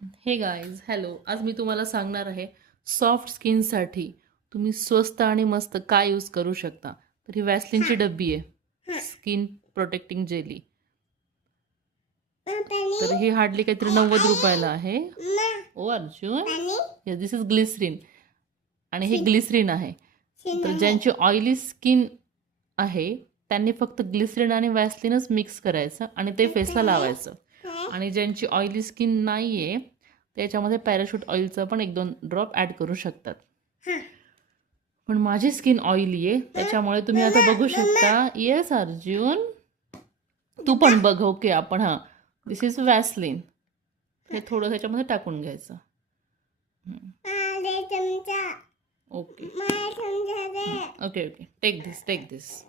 हे guys hello. आज मी तुम्हाला सांगणार आहे सॉफ्ट स्किनसाठी तुम्ही स्वस्त आणि मस्त काय यूज करू शकता. तर ही वॅसलिनची डब्बी आहे, स्किन प्रोटेक्टिंग जेली. तर ही हार्डली काहीतरी 90 रुपयाला आहे. ओ अर्जुन, दिस इज ग्लिसरीन. आणि हे ग्लिसरीन आहे. तर ज्यांची ऑइली स्किन आहे त्यांनी फक्त ग्लिसरीन आणि वॅसलिनच मिक्स करायचं आणि ते फेसला लावायचं. आणि ज्यांची ऑइली स्किन नाही आहे त्याच्यामध्ये पॅराशूट ऑइलचं पण 1-2 ड्रॉप ॲड करू शकतात. पण माझी स्किन ऑइली आहे त्याच्यामुळे तुम्ही आता बघू शकता. येस अर्जुन, तू पण बघ. ओके, आपण हां, दिस इज वॅसलिन. हे थोडं ह्याच्यामध्ये टाकून घ्यायचं. Okay okay okay, take this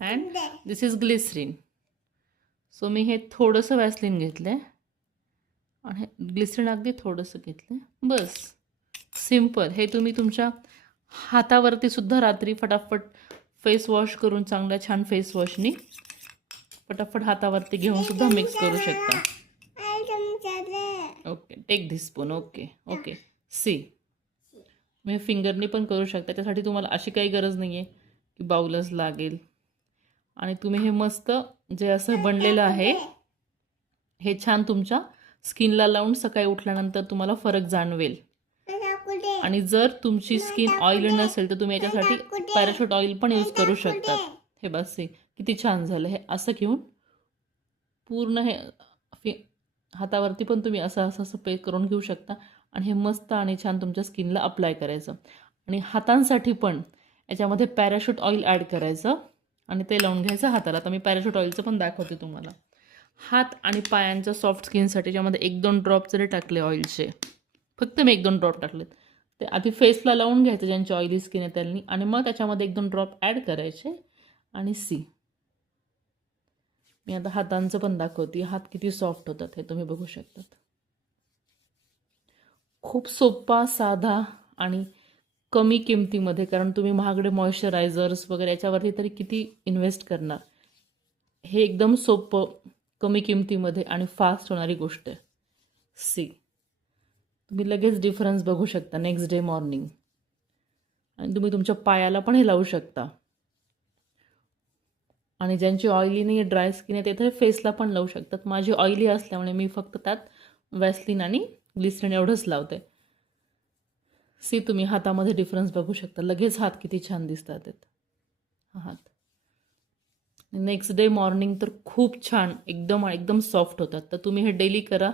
and this is glycerin. So मी हे थोडंसं वॅसलिन घेतलं आहे आणि ग्लिसरीन अगदी थोडंसं घेतलं आहे बस. सिम्पल. हे तुम्ही तुमच्या हातावरती सुद्धा रात्री फटाफट फेस वॉश करून चांगल्या छान फेस वॉशनी फटाफट हातावरती घेऊन सुद्धा मिक्स करू शकता. Okay, take this spoon. Okay okay, see. तुम्ही फिंगरनी पण करू शकता. त्यासाठी तुम्हाला अशी काही गरज नाही आहे की बाऊलच लागेल. आणि तुम्ही हे मस्त जे असं बनलेलं आहे हे छान तुमच्या स्किनला लावून सकाळी उठल्यानंतर तुम्हाला फरक जाणवेल. आणि जर तुमची स्किन ऑइली नसेल तर तुम्ही याच्यासाठी पॅराशूट ऑइल पण यूज करू शकतात. हे बस, हे किती छान झालं. हे असं घेऊन पूर्ण हे हातावरती पण तुम्ही असं असं असं पे करून घेऊ शकता आणि हे मस्त आणि छान तुमच्या स्किनला अप्लाय करायचं. आणि हातांसाठी पण याच्यामध्ये पॅराशूट ऑइल ॲड करायचं आणि ते लावून घ्यायचं हाताला. आता मी पॅराशूट ऑइलचं पण दाखवते तुम्हाला. हात आणि पायांच्या सॉफ्ट स्किनसाठी त्याच्यामध्ये 1-2 ड्रॉप जरी टाकले ऑइलचे, फक्त मी 1-2 ड्रॉप टाकलेत, ते आधी फेसला लावून घ्यायचं ज्यांची ऑइली स्किन आहे त्यांनी, आणि मग त्याच्यामध्ये 1-2 ड्रॉप ॲड करायचे. आणि सी, मी आता हातांचं पण दाखवते. हात किती सॉफ्ट होतात हे तुम्ही बघू शकतात. खूप सोपा, साधा आणि कमी किमतीमध्ये. कारण तुम्ही महागडे मॉइश्चरायझर्स वगैरे याच्यावरती तरी किती इन्व्हेस्ट करणार. हे एकदम सोपं, कमी किमतीमध्ये आणि फास्ट होणारी गोष्ट आहे. सी, तुम्ही लगेच डिफरन्स बघू शकता नेक्स्ट डे मॉर्निंग. आणि तुम्ही तुमच्या पायाला पण हे लावू शकता. आणि ज्यांची ऑइली नाही, ड्राय स्किन आहे, ते तर फेसला पण लावू शकतात. माझी ऑइली असल्यामुळे मी फक्त त्यात वॅसलिन आणि ग्लिसरीन एवढंच लावते. सी, तुम्ही हातामध्ये डिफरन्स बघू शकता. लगेच हात किती छान दिसतात आहेत. हात नेक्स्ट डे मॉर्निंग तर खूप छान, एकदम एकदम सॉफ्ट होतात. तर तुम्ही हे डेली करा